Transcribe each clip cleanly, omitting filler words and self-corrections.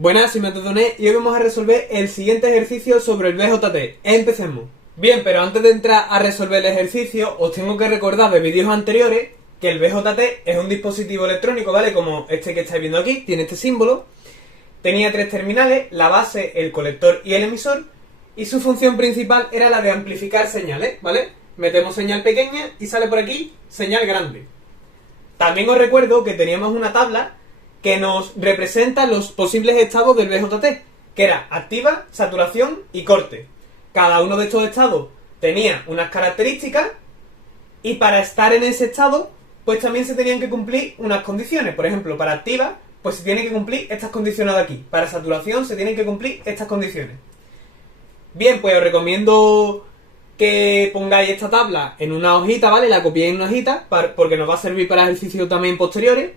Buenas, soy Matodoné y hoy vamos a resolver el siguiente ejercicio sobre el BJT. Empecemos. Bien, pero antes de entrar a resolver el ejercicio, os tengo que recordar de vídeos anteriores que el BJT es un dispositivo electrónico, ¿vale? Como este que estáis viendo aquí, tiene este símbolo. Tenía tres terminales, la base, el colector y el emisor, y su función principal era la de amplificar señales, ¿vale? Metemos señal pequeña y sale por aquí señal grande. También os recuerdo que teníamos una tabla que nos representa los posibles estados del BJT, que era activa, saturación y corte. Cada uno de estos estados tenía unas características y para estar en ese estado, pues también se tenían que cumplir unas condiciones. Por ejemplo, para activa, pues se tienen que cumplir estas condiciones de aquí. Para saturación se tienen que cumplir estas condiciones. Bien, pues os recomiendo que pongáis esta tabla en una hojita, ¿vale? La copiéis en una hojita, porque nos va a servir para ejercicios también posteriores.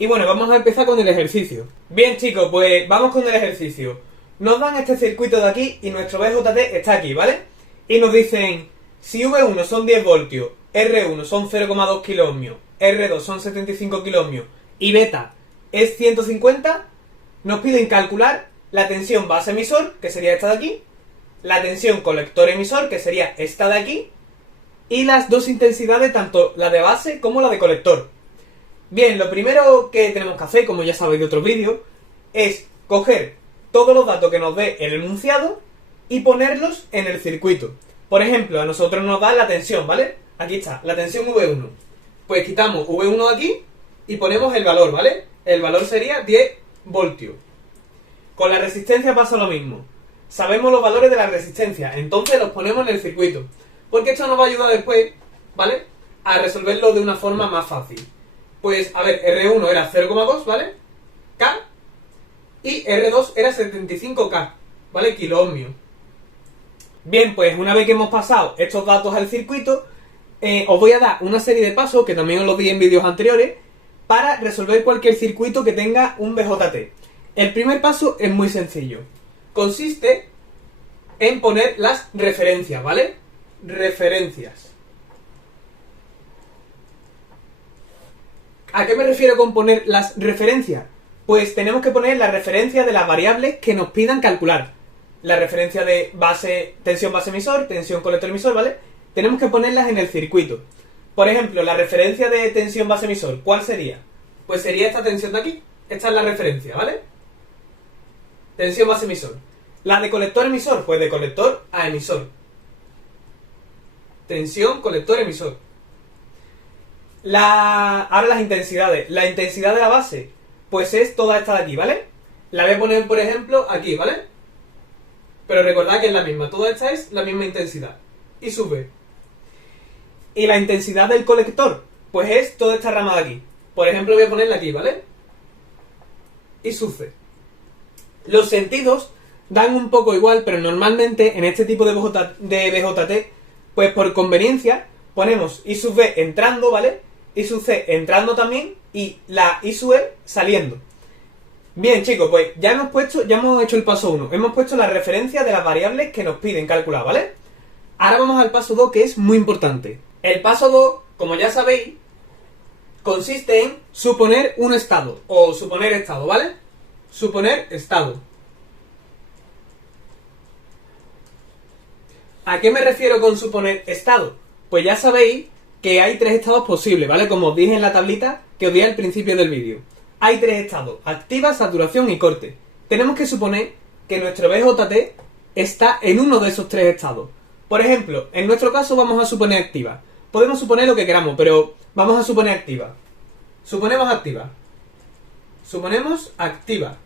Y bueno, vamos a empezar con el ejercicio. Bien, chicos, pues vamos con el ejercicio. Nos dan este circuito de aquí y nuestro BJT está aquí, ¿vale? Y nos dicen, si V1 son 10 voltios, R1 son 0,2 kiloohmios, R2 son 75 kiloohmios y beta es 150, nos piden calcular la tensión base-emisor, que sería esta de aquí, la tensión colector-emisor, que sería esta de aquí, y las dos intensidades, tanto la de base como la de colector. Bien, lo primero que tenemos que hacer, como ya sabéis de otros vídeos, es coger todos los datos que nos dé el enunciado y ponerlos en el circuito. Por ejemplo, a nosotros nos da la tensión, ¿vale? Aquí está, la tensión V1. Pues quitamos V1 de aquí y ponemos el valor, ¿vale? El valor sería 10 voltios. Con la resistencia pasa lo mismo. Sabemos los valores de la resistencia, entonces los ponemos en el circuito. Porque esto nos va a ayudar después, ¿vale? A resolverlo de una forma más fácil. Pues, a ver, R1 era 0,2, ¿vale? K. Y R2 era 75K, ¿vale? Kiloohmios. Bien, pues una vez que hemos pasado estos datos al circuito, os voy a dar una serie de pasos, que también os los di en vídeos anteriores, para resolver cualquier circuito que tenga un BJT. El primer paso es muy sencillo. Consiste en poner las referencias, ¿vale? Referencias. ¿A qué me refiero con poner las referencias? Pues tenemos que poner la referencia de las variables que nos pidan calcular. La referencia de base, tensión base-emisor, tensión colector-emisor, ¿vale? Tenemos que ponerlas en el circuito. Por ejemplo, la referencia de tensión base-emisor, ¿cuál sería? Pues sería esta tensión de aquí. Esta es la referencia, ¿vale? Tensión base-emisor. La de colector-emisor, pues de colector a emisor. Tensión colector-emisor. Ahora las intensidades. La intensidad de la base, pues es toda esta de aquí, ¿vale? La voy a poner, por ejemplo, aquí, ¿vale? Pero recordad que es la misma. Toda esta es la misma intensidad. Y sube. Y la intensidad del colector, pues es toda esta rama de aquí. Por ejemplo, voy a ponerla aquí, ¿vale? Y sube. Los sentidos dan un poco igual, pero normalmente en este tipo de BJT, pues por conveniencia, ponemos I sub B entrando, ¿vale? I sub C entrando también y la I sub E saliendo. Bien, chicos, pues ya hemos hecho el paso 1. Hemos puesto la referencia de las variables que nos piden calcular, ¿vale? Ahora vamos al paso 2, que es muy importante. El paso 2, como ya sabéis, consiste en suponer un estado, o suponer estado, ¿vale? Suponer estado. ¿A qué me refiero con suponer estado? Pues ya sabéis que hay tres estados posibles, ¿vale? Como os dije en la tablita que os di al principio del vídeo. Hay tres estados: activa, saturación y corte. Tenemos que suponer que nuestro BJT está en uno de esos tres estados. Por ejemplo, en nuestro caso vamos a suponer activa. Podemos suponer lo que queramos, pero vamos a suponer activa. Suponemos activa. Suponemos activa.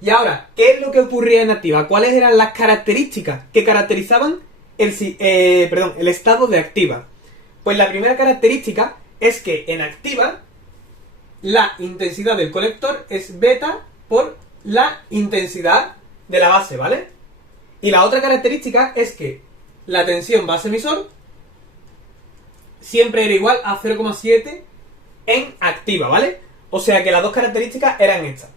Y ahora, ¿qué es lo que ocurría en activa? ¿Cuáles eran las características que caracterizaban el estado de activa? Pues la primera característica es que en activa la intensidad del colector es beta por la intensidad de la base, ¿vale? Y la otra característica es que la tensión base-emisor siempre era igual a 0,7 en activa, ¿vale? O sea que las dos características eran estas.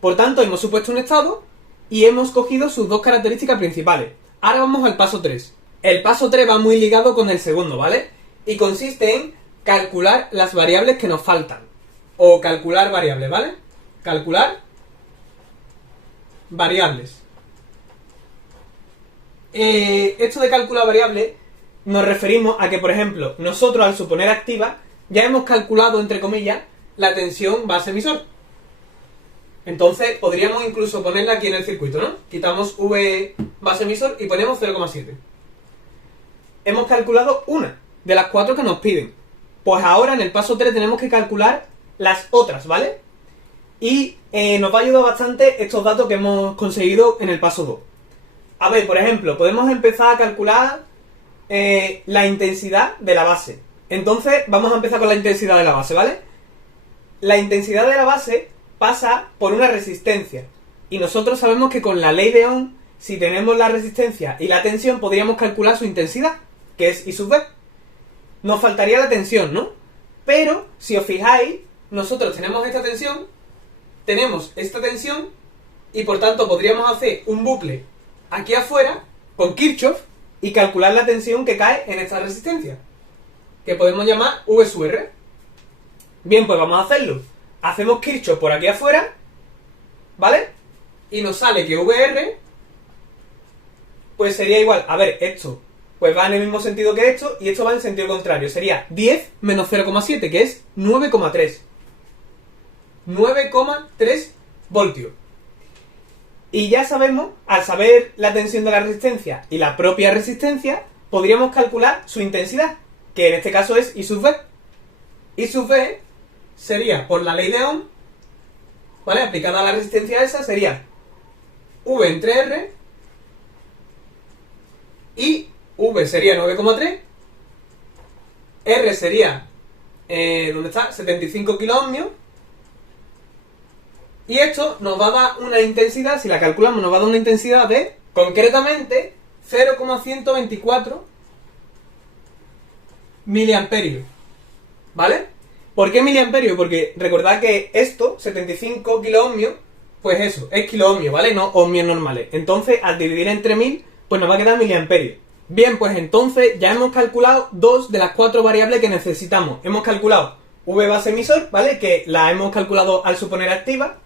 Por tanto, hemos supuesto un estado y hemos cogido sus dos características principales. Ahora vamos al paso 3. El paso 3 va muy ligado con el segundo, ¿vale? Y consiste en calcular las variables que nos faltan. O calcular variables, ¿vale? Calcular variables. Esto de calcular variables nos referimos a que, por ejemplo, nosotros al suponer activa ya hemos calculado, entre comillas, la tensión base emisor. Entonces podríamos incluso ponerla aquí en el circuito, ¿no? Quitamos V base emisor y ponemos 0,7. Hemos calculado una de las 4 que nos piden. Pues ahora en el paso 3 tenemos que calcular las otras, ¿vale? Y nos va a ayudar bastante estos datos que hemos conseguido en el paso 2. A ver, por ejemplo, podemos empezar a calcular la intensidad de la base. Entonces vamos a empezar con la intensidad de la base, ¿vale? La intensidad de la base pasa por una resistencia. Y nosotros sabemos que con la ley de Ohm, si tenemos la resistencia y la tensión, podríamos calcular su intensidad, que es I sub V. Nos faltaría la tensión, ¿no? Pero, si os fijáis, nosotros tenemos esta tensión y por tanto podríamos hacer un bucle aquí afuera con Kirchhoff y calcular la tensión que cae en esta resistencia, que podemos llamar V sub R. Bien, pues vamos a hacerlo. Hacemos Kirchhoff por aquí afuera, ¿vale? Y nos sale que VR pues sería igual, a ver, esto pues va en el mismo sentido que esto y esto va en sentido contrario. Sería 10 menos 0,7, que es 9,3. 9,3 voltios. Y ya sabemos, al saber la tensión de la resistencia y la propia resistencia, podríamos calcular su intensidad, que en este caso es I sub V. I sub V sería, por la ley de Ohm, ¿vale? Aplicada a la resistencia esa, sería V entre R, y V sería 9,3, R sería, ¿dónde está? 75 kiloohmios, y esto nos va a dar una intensidad, si la calculamos nos va a dar una intensidad de, concretamente, 0,124 miliamperios, ¿vale? ¿Por qué miliamperios? Porque recordad que esto, 75 kiloohmios, pues eso, es kiloohmio, ¿vale? No ohmios normales. Entonces, al dividir entre 1000, pues nos va a quedar miliamperios. Bien, pues entonces ya hemos calculado 2 de las 4 variables que necesitamos. Hemos calculado V base emisor, ¿vale? Que la hemos calculado al suponer activa.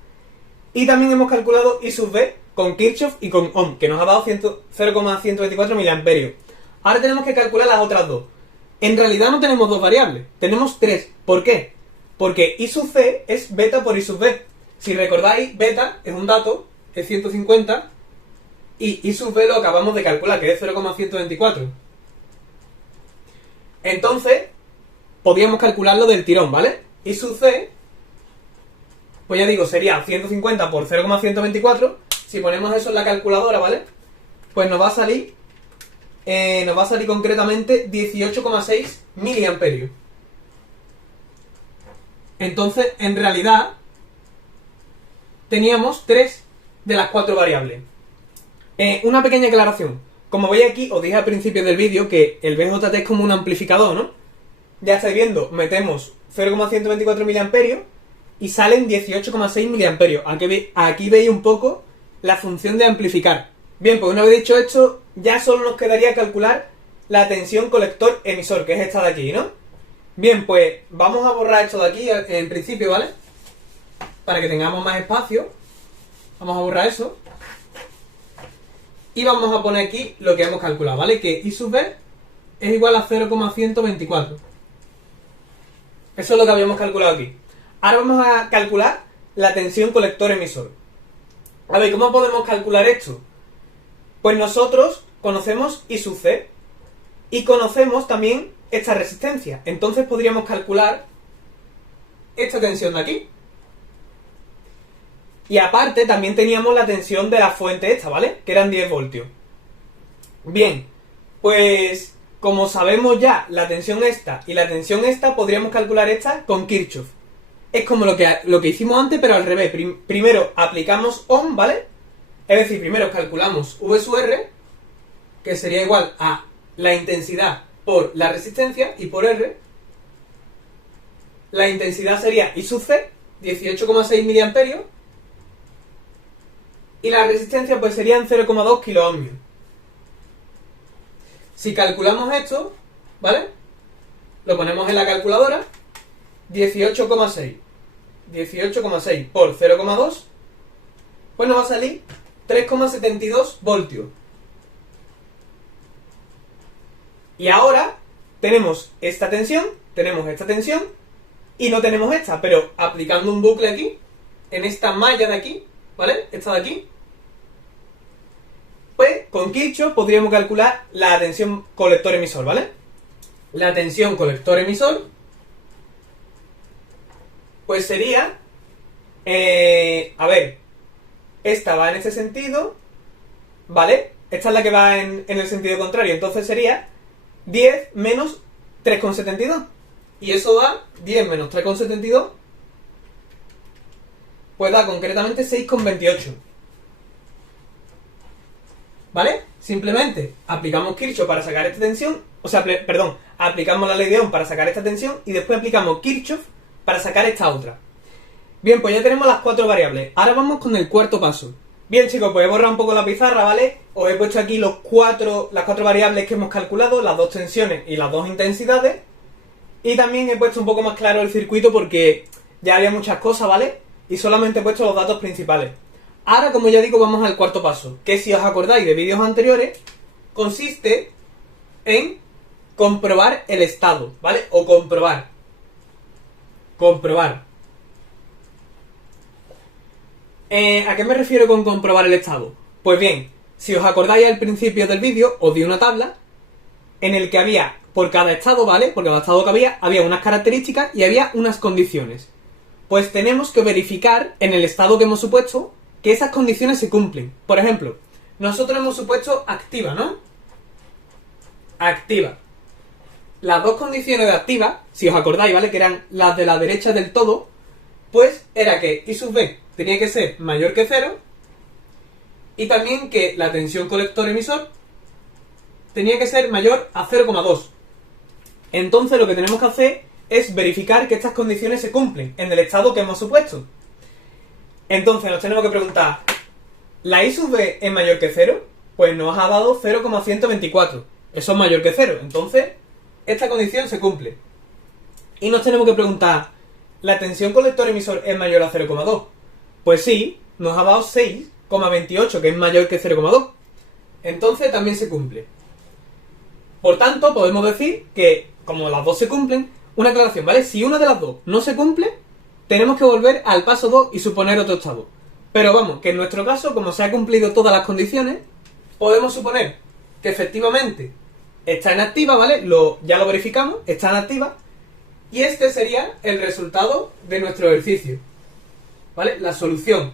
Y también hemos calculado I sub V con Kirchhoff y con Ohm, que nos ha dado 0,124 miliamperios. Ahora tenemos que calcular las otras dos. En realidad no tenemos 2 variables, tenemos 3. ¿Por qué? Porque I sub C es beta por I sub V. Si recordáis, beta es un dato, es 150, y I sub V lo acabamos de calcular, que es 0,124. Entonces, podríamos calcularlo del tirón, ¿vale? I sub C, pues ya digo, sería 150 por 0,124. Si ponemos eso en la calculadora, ¿vale? Pues nos va a salir concretamente 18,6 miliamperios. Entonces, en realidad, teníamos 3 de las 4 variables. Una pequeña aclaración. Como veis aquí, os dije al principio del vídeo que el BJT es como un amplificador, ¿no? Ya estáis viendo, metemos 0,124 miliamperios y salen 18,6 miliamperios. Aquí veis un poco la función de amplificar. Bien, pues una vez dicho esto, ya solo nos quedaría calcular la tensión colector-emisor, que es esta de aquí, ¿no? Bien, pues vamos a borrar esto de aquí en principio, ¿vale? Para que tengamos más espacio. Vamos a borrar eso. Y vamos a poner aquí lo que hemos calculado, ¿vale? Que I sub V es igual a 0,124. Eso es lo que habíamos calculado aquí. Ahora vamos a calcular la tensión colector-emisor. A ver, ¿cómo podemos calcular esto? Pues nosotros conocemos I sub C y conocemos también esta resistencia. Entonces podríamos calcular esta tensión de aquí. Y aparte también teníamos la tensión de la fuente esta, ¿vale? Que eran 10 voltios. Bien, pues como sabemos ya la tensión esta y la tensión esta, podríamos calcular esta con Kirchhoff. Es como lo que hicimos antes, pero al revés. Primero aplicamos Ohm, ¿vale? Es decir, primero calculamos V sub R, que sería igual a la intensidad por la resistencia, y por R, la intensidad sería I sub C, 18,6 miliamperios, y la resistencia pues serían 0,2 kiloohmios. Si calculamos esto, ¿vale? Lo ponemos en la calculadora, 18,6 por 0,2, pues nos va a salir 3,72 voltios. Y ahora tenemos esta tensión y no tenemos esta, pero aplicando un bucle aquí, en esta malla de aquí, ¿vale? Esta de aquí, pues con Kirchhoff podríamos calcular la tensión colector-emisor, ¿vale? La tensión colector-emisor pues sería, a ver, esta va en este sentido, ¿vale? Esta es la que va en el sentido contrario, entonces sería 10 menos 3,72. Y eso da 10 menos 3,72, pues da concretamente 6,28. ¿Vale? Simplemente aplicamos Kirchhoff para sacar esta tensión, aplicamos la ley de Ohm para sacar esta tensión y después aplicamos Kirchhoff para sacar esta otra. Bien, pues ya tenemos las 4 variables. Ahora vamos con el cuarto paso. Bien, chicos, pues he borrado un poco la pizarra, ¿vale? Os he puesto aquí las 4 variables que hemos calculado, las 2 tensiones y las 2 intensidades. Y también he puesto un poco más claro el circuito porque ya había muchas cosas, ¿vale? Y solamente he puesto los datos principales. Ahora, como ya digo, vamos al cuarto paso, que si os acordáis de vídeos anteriores, consiste en comprobar el estado, ¿vale? O comprobar. ¿A qué me refiero con comprobar el estado? Pues bien, si os acordáis al principio del vídeo, os di una tabla en el que había, por cada estado, ¿vale? Por cada estado que había unas características y había unas condiciones. Pues tenemos que verificar en el estado que hemos supuesto que esas condiciones se cumplen. Por ejemplo, nosotros hemos supuesto activa, ¿no? Activa. Las 2 condiciones de activa, si os acordáis, ¿vale? Que eran las de la derecha del todo, pues era que I sub B tenía que ser mayor que 0 y también que la tensión colector-emisor tenía que ser mayor a 0,2. Entonces lo que tenemos que hacer es verificar que estas condiciones se cumplen en el estado que hemos supuesto. Entonces nos tenemos que preguntar, ¿la I sub B es mayor que 0? Pues nos ha dado 0,124. Eso es mayor que 0. Entonces, esta condición se cumple. Y nos tenemos que preguntar, ¿la tensión colector-emisor es mayor a 0,2? Pues sí, nos ha dado 6,28, que es mayor que 0,2. Entonces también se cumple. Por tanto, podemos decir que, como las dos se cumplen, una aclaración, ¿vale? Si una de las dos no se cumple, tenemos que volver al paso 2 y suponer otro estado. Pero vamos, que en nuestro caso, como se han cumplido todas las condiciones, podemos suponer que efectivamente está en activa, ¿vale? Ya lo verificamos, está en activa. Y este sería el resultado de nuestro ejercicio, ¿vale? La solución.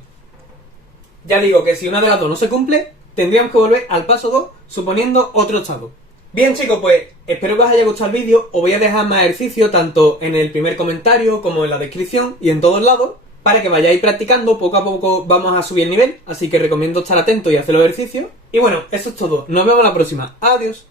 Ya digo que si una de las dos no se cumple, tendríamos que volver al paso 2 suponiendo otro estado. Bien, chicos, pues espero que os haya gustado el vídeo. Os voy a dejar más ejercicios tanto en el primer comentario como en la descripción y en todos lados para que vayáis practicando. Poco a poco vamos a subir el nivel, así que recomiendo estar atentos y hacer los ejercicios. Y bueno, eso es todo. Nos vemos la próxima. Adiós.